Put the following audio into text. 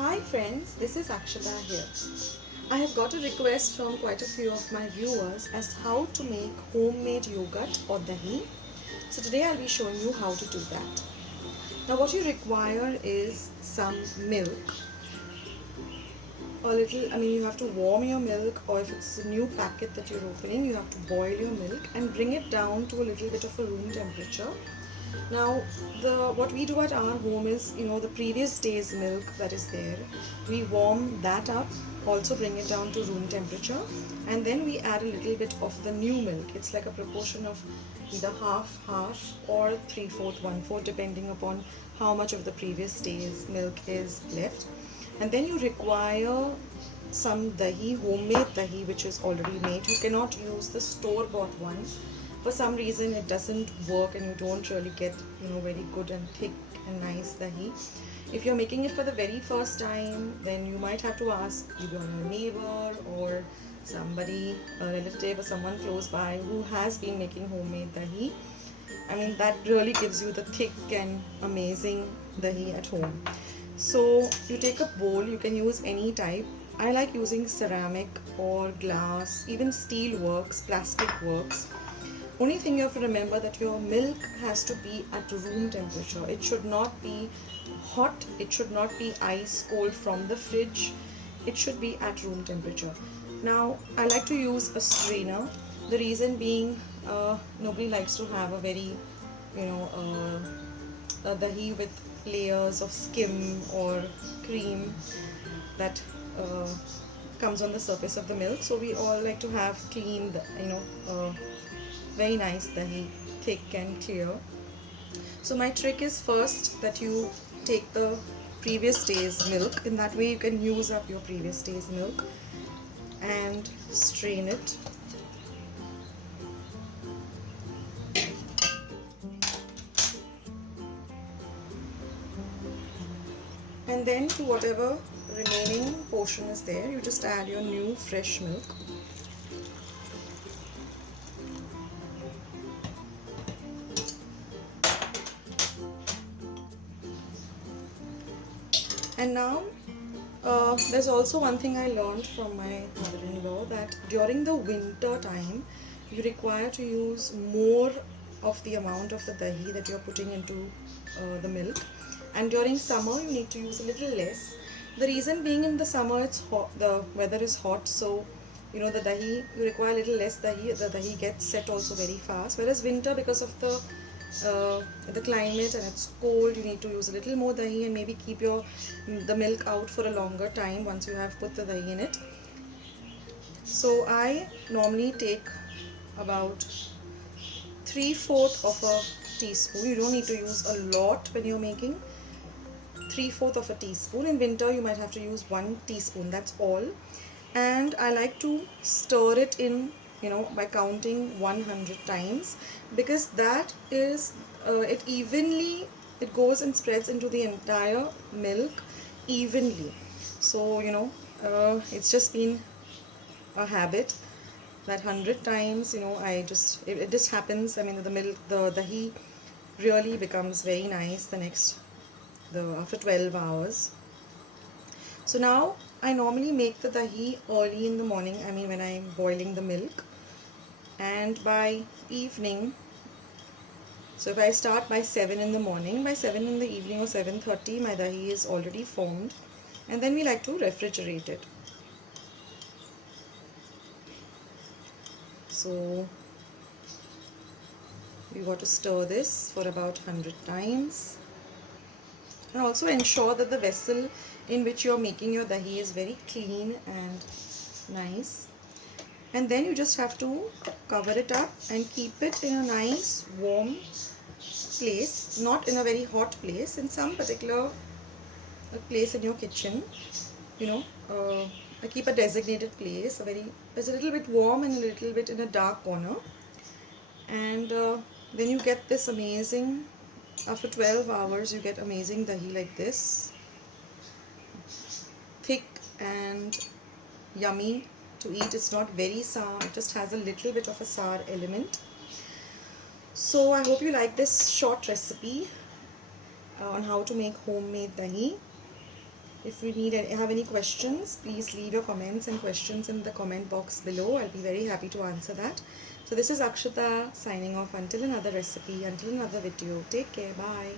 Hi friends, this is Akshata here. I have got a request from quite a few of my viewers as how to make homemade yogurt or dahi. So today I'll be showing you how to do that. Now what you require is some milk, a little, you have to warm your milk, or if it's a new packet that you're opening, you have to boil your milk and bring it down to a little bit of a room temperature. Now, what we do at our home is, the previous day's milk that is there, we warm that up, also bring it down to room temperature, and then we add a little bit of the new milk. It's like a proportion of either half or 3/4, 1/4, depending upon how much of the previous day's milk is left. And then you require some dahi, homemade dahi, which is already made. You cannot use the store-bought one. For some reason it doesn't work and you don't really get very good and thick and nice dahi. If you're making it for the very first time, then you might have to ask either your neighbor or somebody, a relative or someone close by who has been making homemade dahi. That really gives you the thick and amazing dahi at home. So you take a bowl, you can use any type. I like using ceramic or glass, even steel works, plastic works. Only thing you have to remember that your milk has to be at room temperature. It should not be hot, it should not be ice cold from the fridge. It should be at room temperature. Now I like to use a strainer. The reason being, nobody likes to have a very dahi with layers of skim or cream that comes on the surface of the milk. So we all like to have clean, very nice dahi, thick and clear. So my trick is first that you take the previous day's milk. In that way you can use up your previous day's milk and strain it. And then to whatever remaining portion is there, you just add your new fresh milk. And now there's also one thing I learned from my mother-in-law, that during the winter time you require to use more of the amount of the dahi that you're putting into the milk, and during summer you need to use a little less. The reason being, in the summer it's hot, the weather is hot, so the dahi, you require a little less dahi, the dahi gets set also very fast, whereas winter, because of the climate and it's cold, you need to use a little more dahi and maybe keep the milk out for a longer time once you have put the dahi in it. So I normally take about 3/4 of a teaspoon. You don't need to use a lot when you're making. 3/4 of a teaspoon. In winter you might have to use 1 teaspoon, that's all. And I like to stir it in, by counting 100 times, because that is it goes and spreads into the entire milk evenly. So it's just been a habit that 100 times, it just happens. The dahi really becomes very nice after 12 hours. So now I normally make the dahi early in the morning, when I'm boiling the milk, and by evening. So if I start by 7 in the morning, by 7 in the evening or 7:30 my dahi is already formed, and then we like to refrigerate it. So we got to stir this for about 100 times, and also ensure that the vessel in which you're making your dahi is very clean and nice. And then you just have to cover it up and keep it in a nice warm place, not in a very hot place, in some particular place in your kitchen. I keep a designated place, it's a little bit warm and a little bit in a dark corner. And then you get this amazing, after 12 hours you get amazing dahi like this, thick and yummy to eat. It's not very sour, it just has a little bit of a sour element. So I hope you like this short recipe on how to make homemade dahi. If you have any questions, please leave your comments and questions in the comment box below. I'll be very happy to answer that. So this is Akshata signing off until another recipe, until another video. Take care. Bye.